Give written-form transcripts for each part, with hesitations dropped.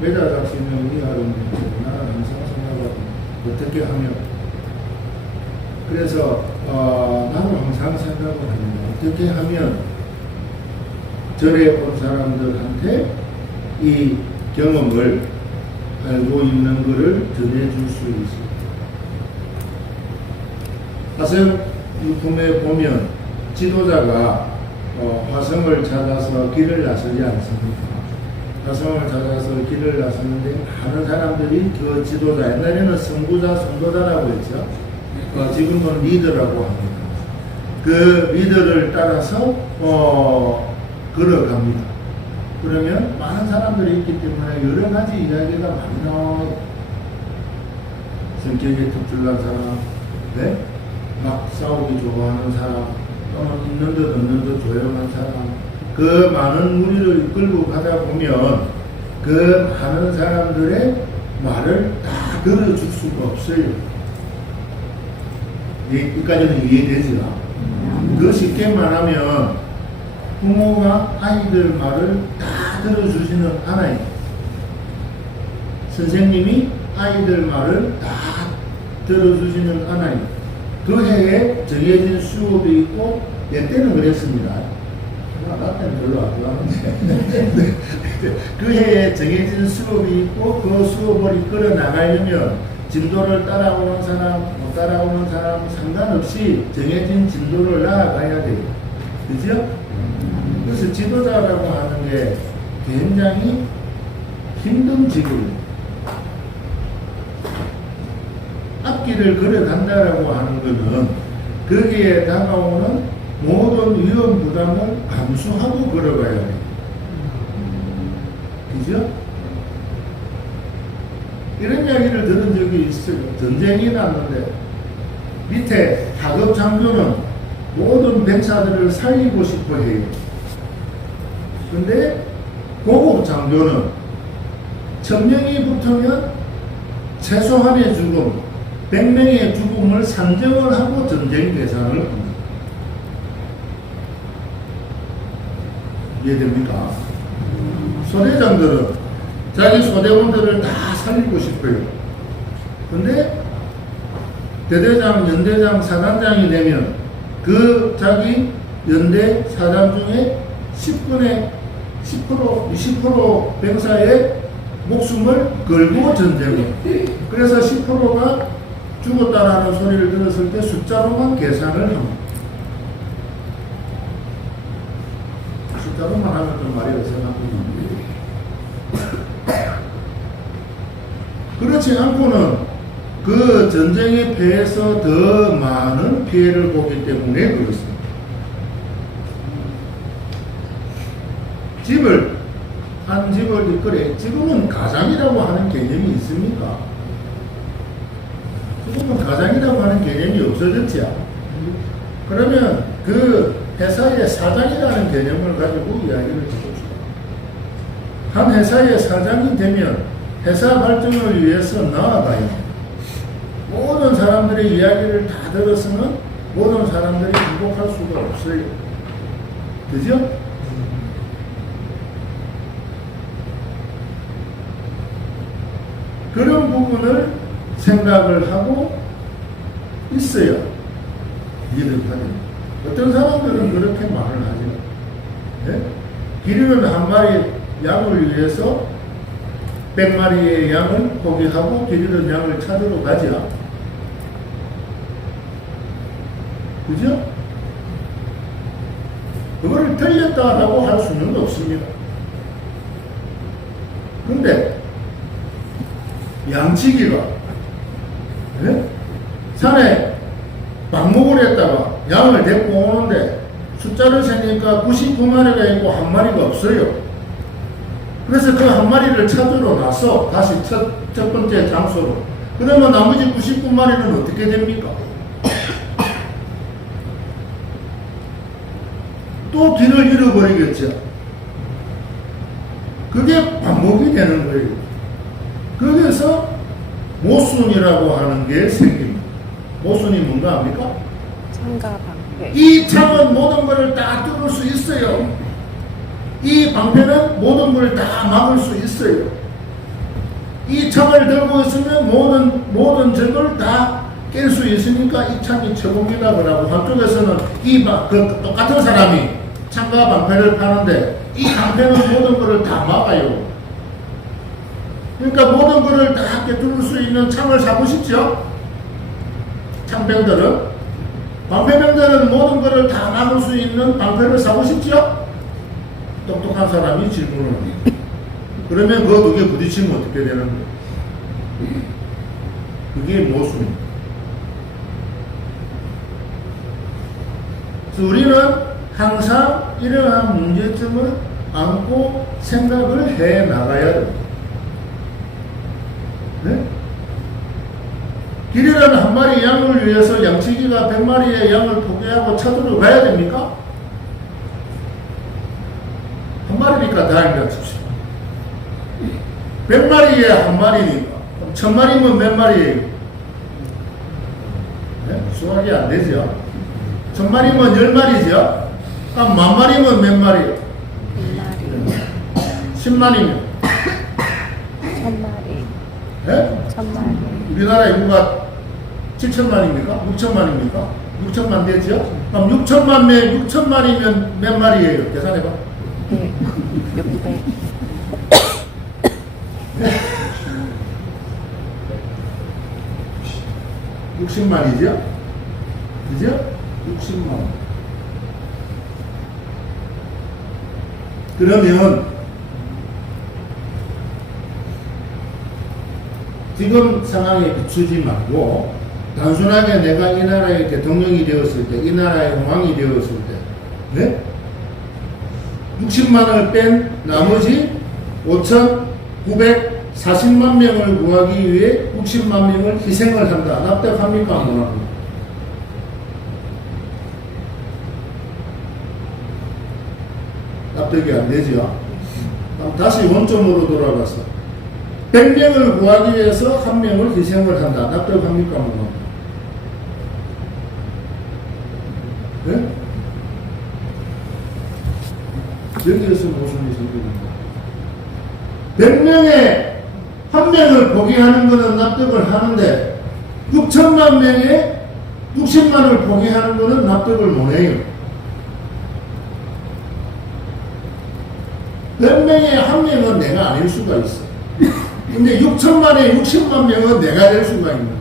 매자작시는 이하는 나는 항상 생각하고 어떻게 하면 그래서 나는 항상 생각을 합니다. 어떻게 하면 절에 온 사람들한테 이 경험을 알고 있는 것을 전해줄 수 있습니다. 화성유품에 보면 지도자가 화성을 찾아서 길을 나서지 않습니까? 화성을 찾아서 길을 나섰는데 많은 사람들이 그 지도자, 옛날에는 선도자라고 했죠. 지금은 리더라고 합니다. 그 리더를 따라서 걸어갑니다. 그러면 많은 사람들이 있기 때문에 여러 가지 이야기가 많이 나와요. 성격이 특출난 사람, 네? 막 싸우기 좋아하는 사람, 또는 있는 듯 없는 듯 조용한 사람, 그 많은 무리를 이끌고 가다 보면 그 많은 사람들의 말을 다 들어줄 수가 없어요. 여기까지는 이해되지가? 그 쉽게 말하면 부모가 아이들 말을 다 들어주지는 않아요. 선생님이 아이들 말을 다 들어주지는 않아요. 그 해에 정해진 수업이 있고, 옛때는 그랬습니다. 나 때는 별로 안 좋아하는데. 그 해에 정해진 수업이 있고, 그 수업을 이끌어 나가려면 진도를 따라오는 사람, 못 따라오는 사람 상관없이 정해진 진도를 나아가야 돼요. 그죠? 그래서 지도자라고 하는 게 굉장히 힘든 직업입니다. 앞길을 걸어간다라고 하는 것은 거기에 다가오는 모든 위험 부담을 감수하고 걸어가야 돼요. 그죠? 이런 이야기를 들은 적이 있어요. 전쟁이 났는데 밑에 하급 장교는 모든 병사들을 살리고 싶어 해요. 근데 고급 장교는 1000명이 붙으면 최소한의 죽음, 100명의 죽음을 상정을 하고 전쟁 대상을 합니다. 이해됩니까? 소대장들은 자기 소대원들을 다 살리고 싶어요. 근데 대대장, 연대장, 사단장이 되면 그 자기 연대 사단 중에 10분의 10%, 20% 병사의 목숨을 걸고 전쟁을. 그래서 10%가 죽었다라는 소리를 들었을 때 숫자로만 계산을 합니다. 숫자로만 하면 좀 말이 어색합니다. 그렇지 않고는 그 전쟁의 패에서 더 많은 피해를 보기 때문에 그렇습니다. 한 집을 이끌어, 지금은 가장이라고 하는 개념이 있습니까? 지금은 가장이라고 하는 개념이 없어졌죠. 그러면 그 회사의 사장이라는 개념을 가지고 이야기를 해봅시다. 한 회사의 사장이 되면 회사 발전을 위해서 나아가요. 모든 사람들의 이야기를 다 들었으면 모든 사람들이 행복할 수가 없어요. 그죠? 그런 부분을 생각을 하고 있어야 일을 하죠. 어떤 사람들은 그렇게 말을 하죠. 네? 기르는 한 마리 양을 위해서 100마리의 양을 포기하고 기르는 양을 찾으러 가죠. 그죠? 그거를 틀렸다라고 할 수는 없습니다. 근데 양치기가 네? 산에 방목을 했다가 양을 데리고 오는데 숫자를 세니까 99마리가 있고 한 마리가 없어요. 그래서 그 한 마리를 찾으러 나서 다시 첫 번째 장소로. 그러면 나머지 99마리는 어떻게 됩니까? 또 길을 잃어버리겠죠. 그게 반복이 되는 거예요. 거기서 모순이라고 하는 게 생깁니다. 모순이 뭔가 합니까? 창과 방패. 이 창은 모든 것을 다 뚫을 수 있어요. 이 방패는 모든 것을 다 막을 수 있어요. 이 창을 들고 있으면 모든 적을 다 깰 수 있으니까 이 창이 최고입니다. 그러고 한쪽에서는 그 똑같은 사람이 창과 방패를 파는데 이 방패는 모든 것을 다 막아요. 그러니까 모든 것을 다 깨뚫을 수 있는 창을 사고 싶죠? 창병들은. 방패병들은 모든 것을 다 막을 수 있는 방패를 사고 싶죠? 똑똑한 사람이 질문을 합니다. 그러면 그 두 개 부딪히면 어떻게 되는 거예요? 그게 모순입니다. 그래서 우리는 항상 이러한 문제점을 안고 생각을 해 나가야 됩니다. 네? 길이라는 한 마리 양을 위해서 양치기가 100마리의 양을 포기하고 찾으러 가야 됩니까? 한 마리니까 다행이라 칩시다. 100마리에 한 마리니까 1000마리면 몇 마리예요? 네? 수학이 안 되죠? 1000마리면 10마리죠? 그럼 10,000마리면 몇 마리예요? 10만이면? 1000마리. 네? 1000마리. 우리나라 인구가 7천만입니까? 6천만입니까? 6천만 되죠? 그럼 6천만 명, 6천만이면 몇 마리예요? 계산해봐. 600. 60만이죠? 그죠? 60만. 그러면 지금 상황에 비추지 말고 단순하게 내가 이 나라의 대통령이 되었을 때, 이 나라의 왕이 되었을 때, 네? 60만을 뺀 나머지 5,940만 명을 구하기 위해 60만 명을 희생을 한다. 납득합니까? 안 합니까? 납득이 안 되죠. 그럼 다시 원점으로 돌아가서 100명을 구하기 위해서 1명을 희생을 한다. 납득합니까? 안 합니까? 네? 여기에서 무슨 일이 생깁니까? 100명에 1명을 포기하는 것은 납득을 하는데 6천만 명에 60만을 포기하는 것은 납득을 못해요. 100명에 1명은 내가 아닐 수가 있어. 근데 6천만에 60만 명은 내가 될 수가 있는 거예요.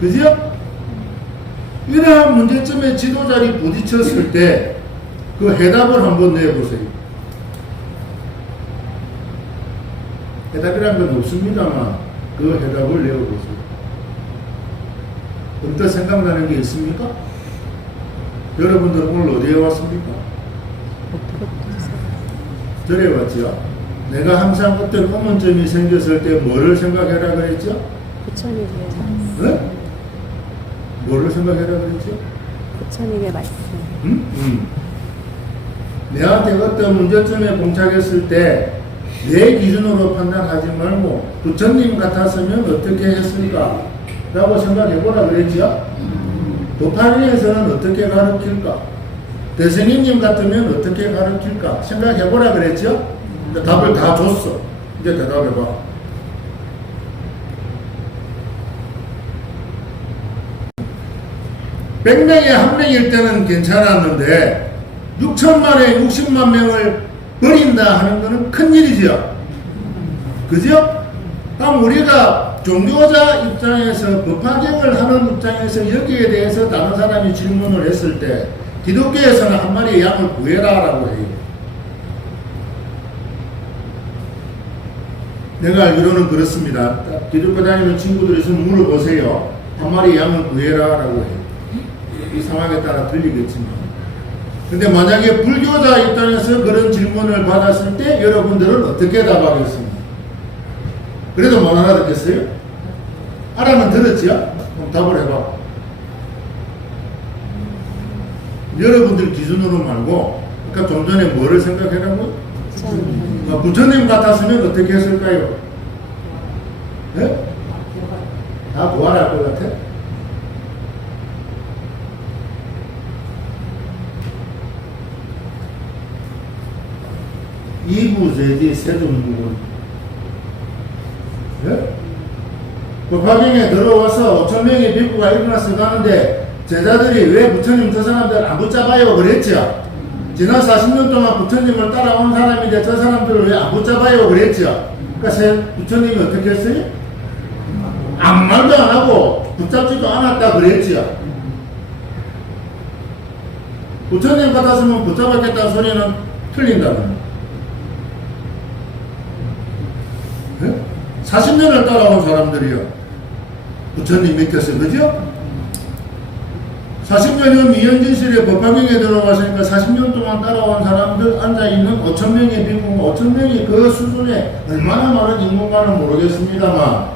그죠? 이러한 문제점에 지도자들이 부딪혔을 때 그 해답을 한번 내보세요. 해답이란 건 없습니다만 그 해답을 내어보세요. 언뜻 생각나는 게 있습니까? 여러분들 오늘 어디에 왔습니까? 절에 왔죠. 내가 항상 어떤 의문점이 생겼을 때 뭐를 생각해라 그랬죠? 부처님의 말씀. 네? 뭐를 생각해라 그랬죠? 부처님의 말씀. 내한테 어떤 문제점에 봉착했을 때 내 기준으로 판단하지 말고 부처님 같았으면 어떻게 했을까? 라고 생각해보라 그랬죠? 도파리에서는 어떻게 가르칠까? 대스님님 같으면 어떻게 가르칠까? 생각해보라 그랬죠? 답을 다 줬어. 이제 대답해봐. (100명에 1명일) 때는 괜찮았는데 6천만에 60만 명을 버린다 하는 것은 큰일이죠. 그죠? 그럼 우리가 종교자 입장에서 법화경을 하는 입장에서 여기에 대해서 다른 사람이 질문을 했을 때 기독교에서는 한 마리의 양을 구해라 라고 해요. 내가 알기로는 그렇습니다. 기독교 다니는 친구들이 있으면 물어보세요. 한 마리 양을 구해라 라고 해요. 이 상황에 따라 틀리겠지만. 근데 만약에 불교자 입장에서 그런 질문을 받았을 때 여러분들은 어떻게 답하겠습니까? 그래도 못 알아듣겠어요? 알아는 들었죠? 그럼 답을 해봐. 여러분들 기준으로 말고, 그러니까 좀 전에 뭐를 생각해라고요? 부처님. 부처님 같았으면 어떻게 했을까요? 네? 다 구하라 할 것 같아? 이부제지 세종국은 법화경에 들어와서 5,000명의 ภิ꾸가 일어나서 가는데 제자들이 왜 부처님 저 사람들 안 붙잡아요 그랬죠. 지난 40년 동안 부처님을 따라온 사람인데 저 사람들을 왜 안 붙잡아요 그랬죠. 그러니까 부처님이 어떻게 했어요? 아무 말도 안 하고 붙잡지도 않았다 그랬죠. 부처님 같았으면 붙잡았겠다는 소리는 틀린다는. 40년을 따라온 사람들이요. 부처님 밑에서, 그죠? 40년은 미연진실에 법화경에 들어가시니까 40년 동안 따라온 사람들 앉아있는 5,000명의 ภิ꾸가 5,000명이 그 수준에 얼마나 많은 인문가는 모르겠습니다만,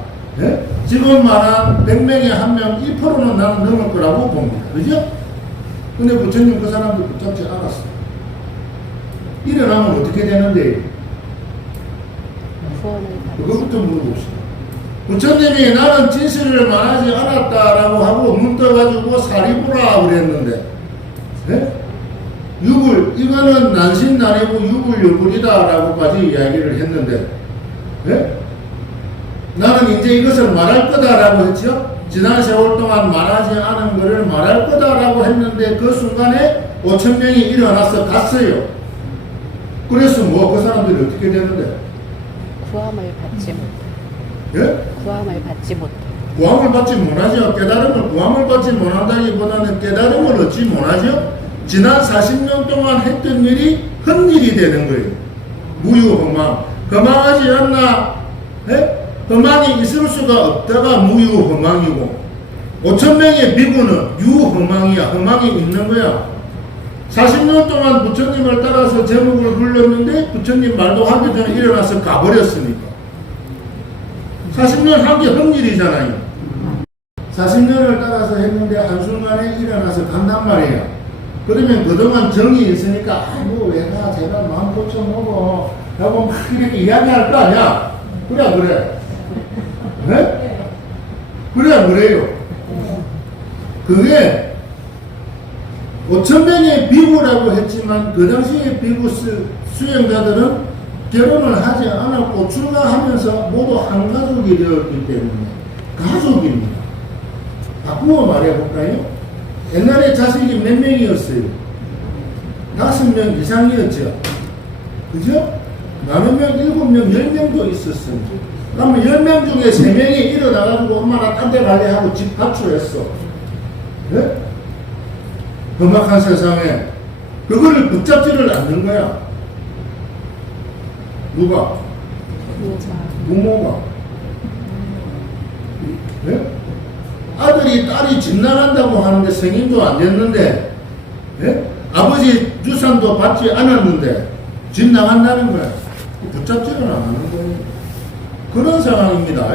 예? 지금 말한 100명에 1명 1%는 나는 넘을 거라고 봅니다. 그죠? 근데 부처님 그 사람들 붙잡지 않았어. 일어나면 어떻게 되는데? 구원을 받지. 그것부터 물어봅시다. 부처님이 나는 진실을 말하지 않았다라고 하고 문 떠가지고 사리부라 그랬는데, 네? 육을, 이거는 난신난이고 육을유불이다라고까지 이야기를 했는데, 네? 나는 이제 이것을 말할 거다라고 했죠? 지난 세월 동안 말하지 않은 것을 말할 거다라고 했는데 그 순간에 5,000명이 일어나서 갔어요. 그래서 뭐 그 사람들이 어떻게 되는데? 구함을 받지 못해. 예? 구함을 받지 못해. 구함을 받지 못하죠. 깨달음을 구함을 받지 못한다기보다는 깨달음을 얻지 못하죠. 지난 40년 동안 했던 일이 헛일이 되는 거예요. 무유허망. 허망하지 않나? 예? 허망이 있을 수가 없다가 무유허망이고 5,000명의 비구는 유허망이야. 허망이 있는 거야. 40년 동안 부처님을 따라서 제목을 불렀는데 부처님 말도 하기 전에 일어나서 가버렸으니까 40년 한 게 헛일이잖아요. 40년을 따라서 했는데 한순간에 일어나서 간단 말이에요. 그러면 그동안 정이 있으니까 아이고 왜가 제발 마음 고쳐먹어 라고 막 이렇게 이야기할 거 아니야. 그래 네? 그래요. 그게 5,000명의 비구라고 했지만 그 당시에 비구 수행자들은 결혼을 하지 않았고 출가하면서 모두 한 가족이 되었기 때문에 가족입니다. 바꾸어 말해볼까요? 옛날에 자식이 몇 명이었어요? 5명 이상이었죠. 그죠? 많으면 7명, 10명도 있었어요. 그러면 10명 중에 3명이 일어나가지고 엄마나 딴 데 가게 하고 집 가출했어. 네? 험악한 세상에 그거를 붙잡지를 않는 거야. 누가? 부모가. 네? 아들이 딸이 집 나간다고 하는데 성인도 안 됐는데, 네? 아버지 유산도 받지 않았는데 집 나간다는 거야. 붙잡지를 안 하는 거예요. 그런 상황입니다.